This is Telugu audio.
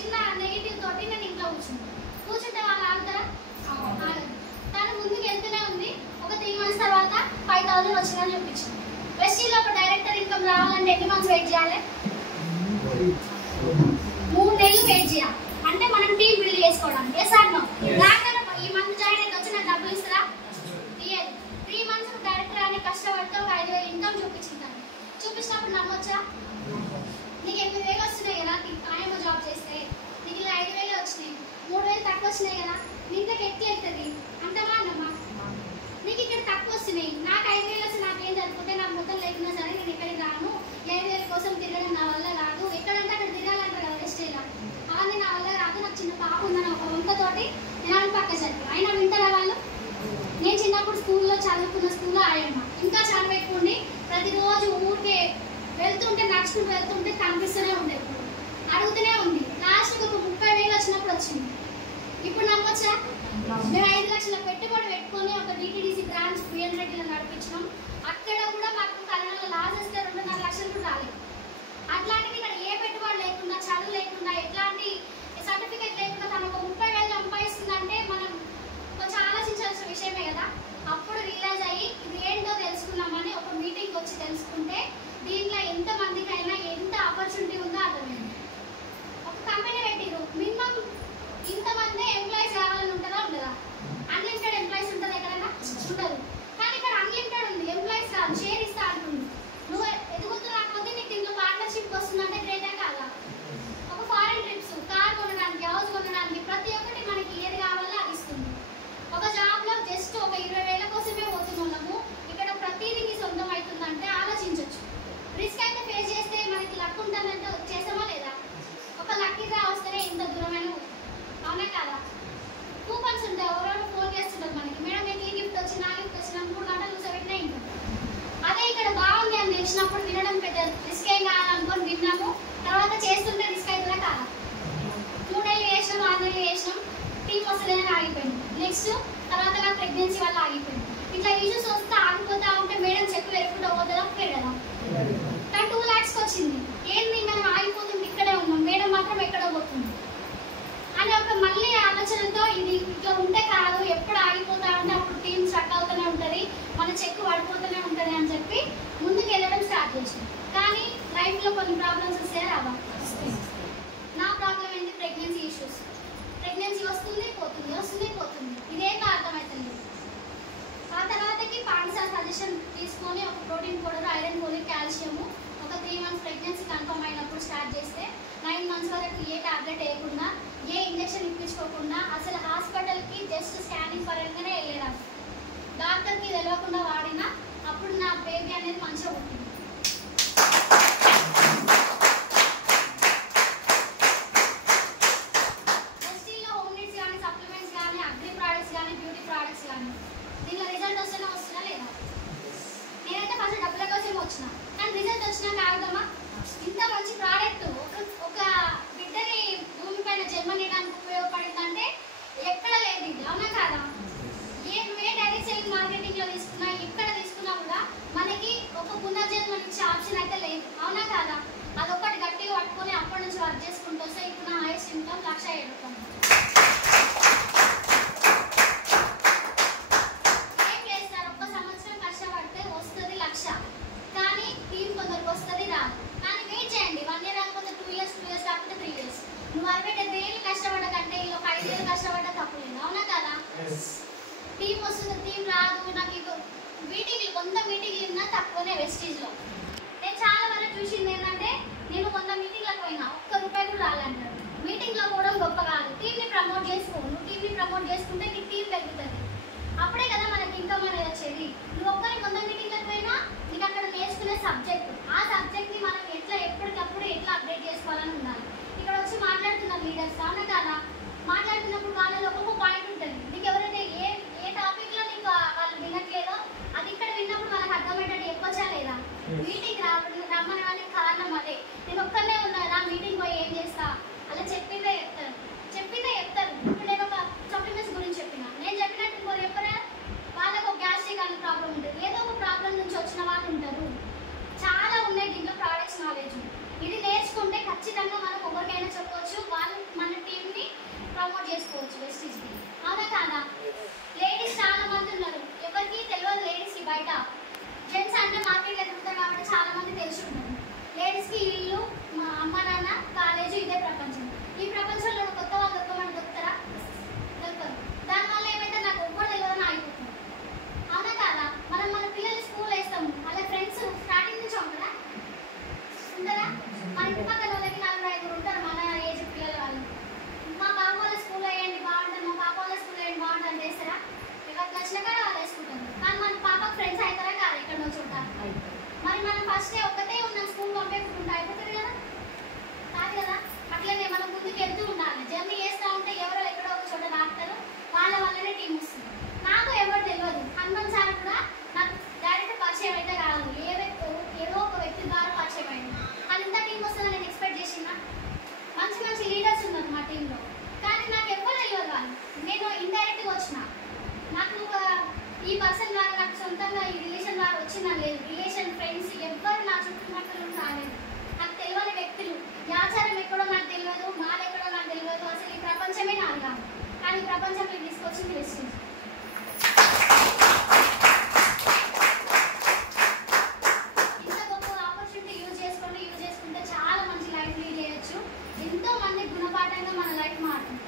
చిన్న నెగిటివ్ తోటి నేను ఇంట్లో కూర్చుంటే వాళ్ళు ఆగుతారా? తను ముందుకు వెళ్తూనే ఉంది. ఒక 3 months తర్వాత 5,000 వచ్చిందని చూపించింది. వెస్టీలో ఒక డైరెక్టర్ ఇన్కమ్ రావాలంటే ఎన్ని మంత్స్ వెయిట్ చేయాలి? 3 నెలలు వెయిట్ చేయాలి. అంటే మనం టీం బిల్డ్ చేసుకోవడానికి. Yes or no? ఈ మంత్ జాయిన్ అయితే వచ్చి నాకు డబ్బులు ఇస్తారా? 3 months డైరెక్టర్ అని కష్టపడితే ఒక 5,000 ఇన్కమ్ చూపించింది. చూపించినప్పుడు నమ్మొచ్చా? నీకు 8,000 వస్తున్నాయి కదా ఆయమ్మ జాబ్ చేస్తే, నీకు ఇలా 5,000 వచ్చినాయి, 3,000 తక్కువ వచ్చినాయి కదా, నీకు ఎత్తి వెళ్తుంది అంటమా అన్నమ్మా? నీకు ఇక్కడ తక్కువ వస్తున్నాయి, నాకు 5,000 వస్తే నాకేం సరిపోతే నాకు మొత్తం లేకున్నా సరే నేను ఎక్కడికి రాను, 5,000 కోసం తిరగడం నా వల్ల రాదు, ఎక్కడంటే అక్కడ తిరగాలంటారు కదా వెస్టేలా, అవన్నీ నా వల్ల రాదు, నాకు చిన్న పాప ఉందని ఒక వంకతోటి నేను పక్క చదివి అయినా వింటారా వాళ్ళు? నేను చిన్నప్పుడు స్కూల్లో చదువుకున్న స్కూల్లో ఆయమ్మ ఇంకా చదివేకుండి ప్రతిరోజు ఊరికే వెళ్తుంటే నడుచుకుంటూ వెళ్తుంటే కనిపిస్తూనే ఉండేది, అడుగుతూనే ఉంది. లాస్ట్కి ఒక 30,000 వచ్చినప్పుడు వచ్చింది. ఇప్పుడు నమ్మొచ్చా? మేము 5 లక్షల పెట్టుబడి పెట్టుకొని ఒక డిటిడిసి బ్రాంచ్ బిఎన్రెడ్డిలో నడిపించినాం. అక్కడ కూడా మాకు కరోనాలో లాస్ వస్తే 2.5 లక్షలు కూడా రాలేదు. అట్లాంటిది ఇక్కడ ఏ పెట్టుబడి లేకుండా, చదువు లేకుండా, ఎట్లాంటి సర్టిఫికేట్ లేకుండా తను ఒక 30,000 సంపాదిస్తుందంటే మనం కొంచెం ఆలోచించాల్సిన విషయమే కదా. అప్పుడు రియలైజ్ అయ్యి ఇది ఏంటో తెలుసుకున్నామని ఒక మీటింగ్ వచ్చి తెలుసుకుంటే దీంట్లో ఎంతమందికైనా ఎంత ఆపర్చునిటీ ఉందో అర్థమైంది. ఒక కంపెనీ పెట్టిరు, మినిమం ఇంతమంది ఎంప్లాయీస్ కావాలని ఉంటుందా ఉండదా? అన్లిమిటెడ్ ఎంప్లాయీస్ ఉంటుంది ఎక్కడైనా? ఉండదు. కానీ ఇక్కడ అన్లిమిటెడ్ ఉంది, ఎంప్లాయీస్ కాదు, షేర్ ఇస్తా అంటుంది. నువ్వు ఎదుగుతున్నా కొద్దీ నీకు దీంట్లో పార్ట్నర్షిప్ వస్తుందంటే గ్రేటే కాదా? ఒక ఫారెన్ ట్రిప్స్, కార్ కొనడానికి, హౌస్ కొనడానికి ప్రతి ఒక్కటి మనకి ఏది కావాలో అది ఇస్తుంది. ఒక జాబ్లో జస్ట్ ఒక 20,000 కోసమే పోతున్నాము, ఇక్కడ ప్రతిదీ సొంతం అవుతుందంటే ఆలోచించవచ్చు. రిస్క్ అయితే ఫేస్ చేస్తే మనకి లక్ ఉంటుందంటే చేస్తామా లేదా? ఒక లక్కీ డ్రా వస్తేనే ఇంత దూరమైన, అవునా కదా? కూపన్స్ ఉంటాయి, ఎవరెవరు ఫోన్ చేస్తుంటారు మనకి, మేడం మీకు ఈ గిఫ్ట్ వచ్చినా ఆ గిఫ్ట్ వచ్చినా 3 గంటలు చూసబెట్టినా ఇంటారు. అదే ఇక్కడ బాగుంది అని తెలిసినప్పుడు వినడం పెద్ద రిస్క్ ఏం కాదనుకొని విన్నాము, తర్వాత చేస్తుంటే రిస్క్ అవుతుందా కాదా? 3 నెలలు చేసినాం, 6 నెలలు చేసినాం, టీం వస్తలేదని ఆగిపోయింది. నెక్స్ట్ తర్వాత నాకు ప్రెగ్నెన్సీ వల్ల ఆగిపోయింది. ఇట్లా ఇష్యూస్ వస్తే ఆగిపోతా ఉంటే మేడం చెక్ వేరుకుంటూ పోతుందా పెరగదా? కానీ 2 lakhs వచ్చింది. ఏంది మనం ఆగిపోతుంది, ఇక్కడే ఉన్నాం, మేడం మాత్రం ఎక్కడ పోతుంది అని ఒక మళ్ళీ ఆలోచనతో ఇది ఇట్లా ఉంటే కాదు, ఎప్పుడు ఆగిపోతా ఉంటే అప్పుడు టీం స్ట్రక్ అవుతూనే ఉంటుంది, మన చెక్ పడిపోతూనే ఉంటుంది అని చెప్పి ముందుకు వెళ్ళడం స్టార్ట్ చేసాం. కానీ లైఫ్లో కొన్ని ప్రాబ్లమ్స్ వస్తే రావా? నా ప్రాబ్లం ఏంటి? Pregnancy issues. ప్రెగ్నెన్సీ వస్తుంది పోతుంది, వస్తుంది పోతుంది, ఇదేంటో అర్థమవుతుంది. ఆ తర్వాతకి పాండ్సా సజెషన్ తీసుకొని ఒక protein powder, iron, folic, calcium ఒక 3 months ప్రెగ్నెన్సీ కన్ఫర్మ్ అయినప్పుడు స్టార్ట్ చేస్తే 9 months వరకు ఏ టాబ్లెట్ వేయకుండా, ఏ ఇంజెక్షన్ ఇప్పించుకోకుండా, అసలు హాస్పిటల్కి జస్ట్ స్కానింగ్ పరంగానే వెళ్ళేదాన్ని, డాక్టర్కి తెలియకుండా వాడినా. అప్పుడు నా బేబీ అనేది మంచిగా ఉంటుంది. ఎస్టీలో హోమ్ నీడ్స్ కానీ, సప్లిమెంట్స్ కానీ, అగ్రి ప్రోడక్ట్స్ కానీ, బ్యూటీ ప్రోడక్ట్స్ కానీ దీనిలో రిజల్ట్ వస్తేనే వస్తుందా లేదా? నేనైతే ఫస్ట్ డబ్బుల కోసం వచ్చిన, కానీ రిజల్ట్ వచ్చినాక ఆగుదామా? ఇంత మంచి ప్రోడక్ట్ ఒక బిడ్డని భూమి పైన జన్మనియడానికి ఉపయోగపడిందంటే ఎక్కడ లేదు ఇది, అవునా కాదా? ఏ డైరెక్ట్ సేల్ మార్కెటింగ్లో తీసుకున్నా, ఎక్కడ తీసుకున్నా కూడా మనకి ఒక పునర్జన్మనిచ్చే ఆప్షన్ అయితే లేదు, అవునా కాదా? అదొక్కటి గట్టిగా పట్టుకొని అప్పటి నుంచి వర్క్ చేసుకుంటూ వస్తే ఇప్పుడు నా హైయెస్ట్ ఇన్కమ్ 1,07,000. ఏం చేస్తారు? 1 సంవత్సరం కష్టపడితే వస్తుంది 1,00,000, కానీ టీం కొందరికి వస్తుంది రాదు. కానీ వెయిట్ చేయండి, 1 year కాకపోతే 2 years, 2 years కాకపోతే 3 years. నువ్వు 60,000 కష్టపడ్డ కంటే ఇలా 5,000 కష్టపడ్డ తప్పులేదు, అవునా కదా? టీం వస్తుంది, టీం రాదు. నాకు ఇక మీటింగ్లు 100 మీటింగ్లు ఉన్నా తక్కువనే వెస్టీజ్లో. నేను చాలా వరకు చూసింది ఏంటంటే, నేను 100 మీటింగ్లకు పోయినా ₹1 కూడా రాలంటారు. మీటింగ్లో కూడా గొప్ప కాదు, టీంని ప్రమోట్ చేసుకో. నువ్వు టీంని ప్రమోట్ చేసుకుంటే నీ టీం పెరుగుతుంది, అప్పుడే కదా మనకి ఇన్కమ్ అనేది వచ్చేది. నువ్వు ఒక్కరికి 100 మీటింగ్లకు పోయినా నీకు అక్కడ నేర్చుకునే సబ్జెక్ట్, ఆ సబ్జెక్ట్ని మనం ఎట్లా ఎప్పటికప్పుడు ఎట్లా అప్డేట్ చేసుకోవాలని ఉండాలి. ఇక్కడ వచ్చి మాట్లాడుతున్న లీడర్స్, అవునా కదా? మాట్లాడుతున్నప్పుడు వాళ్ళలో ఒక్కొక్క పాయింట్ ఉంటుంది. నీకు ఎవరైతే ఏ టాపిక్లో నీకు వాళ్ళు వినట్లేదో అది ఇక్కడ విన్నప్పుడు వాళ్ళకి అర్థమయ్యేటట్టు చెప్పొచ్చా లేదా? మీటింగ్ రమ్మనడానికి కారణం అదే. నేను ఒక్కనే ఉన్నా, నా మీటింగ్ పోయి ఏం చేస్తా అలా చెప్పిందే చెప్తారు. ఇప్పుడు నేను ఒక సప్లిమెంట్స్ గురించి చెప్పిన, నేను చెప్పినట్టు ఇంకోరు చెప్పరా? వాళ్ళకు ఒక గ్యాస్ట్రిక్ అనే ప్రాబ్లం ఉంటుంది, ఏదో ఒక ప్రాబ్లం నుంచి వచ్చిన వాళ్ళు ఉంటారు. చాలా ఉన్నాయి దీంట్లో ప్రోడక్ట్స్ నాలెడ్జ్. ఇది నేర్చుకుంటే ఖచ్చితంగా మనం ఎవరికైనా చెప్పవచ్చు. వాళ్ళు సొంతంగా ఈ రిలేషన్ ద్వారా వచ్చిందని లేదు. రిలేషన్, ఫ్రెండ్స్ ఎవ్వరు నా చుట్టుపక్కల రాలేదు. నాకు తెలియని వ్యక్తులు, ఈ ఆచారం ఎక్కడో నాకు తెలియదు, మాది ఎక్కడో నాకు తెలియదు, అసలు ఈ ప్రపంచమే నాది కాదు. కానీ ప్రపంచంలో తీసుకొచ్చింది క్రిస్టియన్స్. ఇంత గొప్ప ఆపర్చునిటీ యూజ్ చేసుకుంటే చాలా మంచి లైఫ్ లీడ్ చేయొచ్చు. ఎంతో మంది గుణపాఠంగా మన లైఫ్ మారుతుంది.